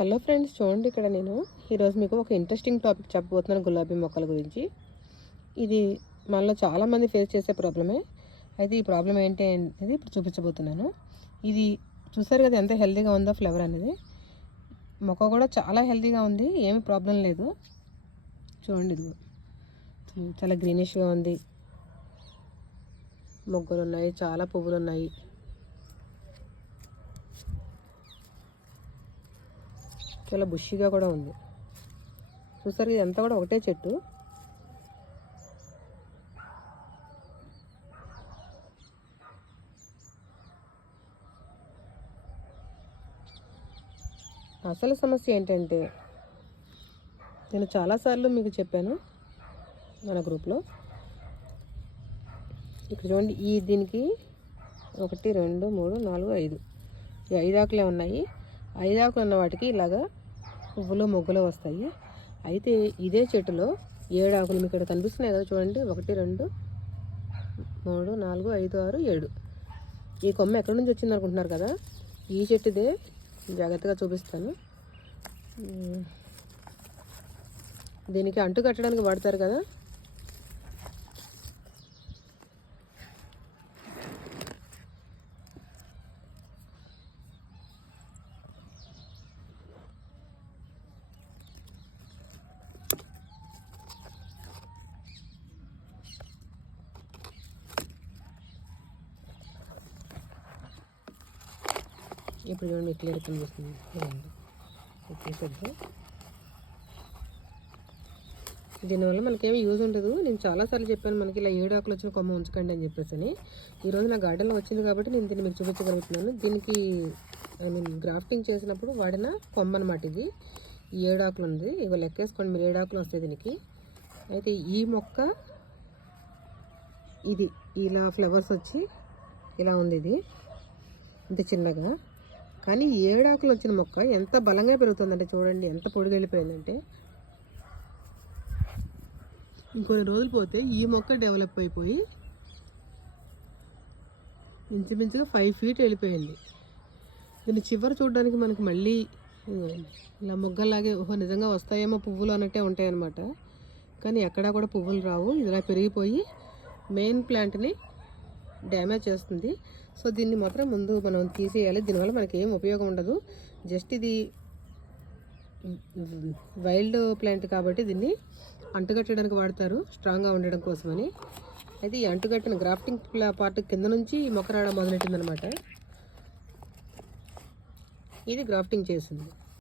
Hello friends, చూడండి ఇక్కడ నేను ఈరోజు మీకు ఒక ఇంట్రెస్టింగ్ టాపిక్ చెప్పబోతున్నాను గులాబీ మొక్కల గురించి. ఇది మనలో చాలామంది ఫేస్ చేసే ప్రాబ్లమే. అయితే ఈ ప్రాబ్లం ఏంటి అనేది ఇప్పుడు చూపించబోతున్నాను. ఇది చూసారు కదా ఎంత హెల్తీగా ఉందో ఫ్లవర్ అనేది. మొక్క కూడా చాలా హెల్తీగా ఉంది, ఏమి ప్రాబ్లం లేదు. చూడండి, ఇది చాలా గ్రీనిష్గా ఉంది, మొగ్గలు ఉన్నాయి, చాలా పువ్వులు ఉన్నాయి. చాలా బుషిగా కూడా ఉంది. చూసారు, ఇది అంతా కూడా ఒకటే చెట్టు. అసలు సమస్య ఏంటంటే, నేను చాలాసార్లు మీకు చెప్పాను మన గ్రూప్లో. ఇక్కడ చూడండి, దీనికి 1 2 3 4 5 ఈ 5 ఆకులే ఉన్నాయి. 5 ఆకులు ఉన్న వాటికి ఇలాగా పువ్వులు మొగ్గలు వస్తాయి. అయితే ఇదే చెట్టులో 7 ఆకులు మీకు ఇక్కడ కనిపిస్తున్నాయి కదా, చూడండి. 1 2 3 4 5 6 7. ఈ కొమ్మ ఎక్కడి నుంచి వచ్చింది అనుకుంటున్నారు కదా, ఈ చెట్టుదే. జాగ్రత్తగా చూపిస్తాను. దీనికి అంటు కట్టడానికి వాడతారు కదా, ఇప్పుడు చూడండి క్లియర్ కనిపిస్తుంది. దీనివల్ల మనకేమీ యూజ్ ఉండదు. నేను చాలాసార్లు చెప్పాను, మనకి ఇలా 7 ఆకులు వచ్చిన కొమ్మ ఉంచకండి అని చెప్పేసి అని. ఈరోజు నా గార్డెన్లో వచ్చింది కాబట్టి నేను దీన్ని మీకు చూపించగలుగుతున్నాను. దీనికి నేను గ్రాఫ్టింగ్ చేసినప్పుడు వాడిన కొమ్మ అనమాట ఇది. 7 ఆకులు ఉంది. ఇవి లెక్కేసుకోండి మీరు, 7 ఆకులు వస్తాయి దీనికి. అయితే ఈ మొక్క ఇది ఇలా ఫ్లవర్స్ వచ్చి ఇలా ఉంది. ఇది ఇంత చిన్నగా, కానీ 7 ఆకులు వచ్చిన మొక్క ఎంత బలంగా పెరుగుతుందంటే చూడండి, ఎంత పొడుగు వెళ్ళిపోయిందంటే. ఇంకొన్ని రోజులు పోతే ఈ మొక్క డెవలప్ అయిపోయి ఇంచుమించుగా 5 ఫీట్ వెళ్ళిపోయింది. దీన్ని చివరి చూడడానికి మనకి మళ్ళీ ఇలా మొగ్గల్లాగే నిజంగా వస్తాయేమో పువ్వులు అన్నట్టే ఉంటాయన్నమాట. కానీ ఎక్కడా కూడా పువ్వులు రావు. ఇలా పెరిగిపోయి మెయిన్ ప్లాంట్ని డ్యామేజ్ చేస్తుంది. సో దీన్ని మాత్రం ముందు మనం తీసేయాలి. దీనివల్ల మనకి ఏం ఉపయోగం ఉండదు. జస్ట్ ఇది వైల్డ్ ప్లాంట్ కాబట్టి దీన్ని అంటుకట్టడానికి వాడతారు, స్ట్రాంగ్గా ఉండడం కోసమని. అయితే ఈ అంటుకట్టిన గ్రాఫ్టింగ్ పార్ట్ కింద నుంచి మొక్క రావడం మొదలెట్టిందనమాట. ఇది గ్రాఫ్టింగ్ చేసింది.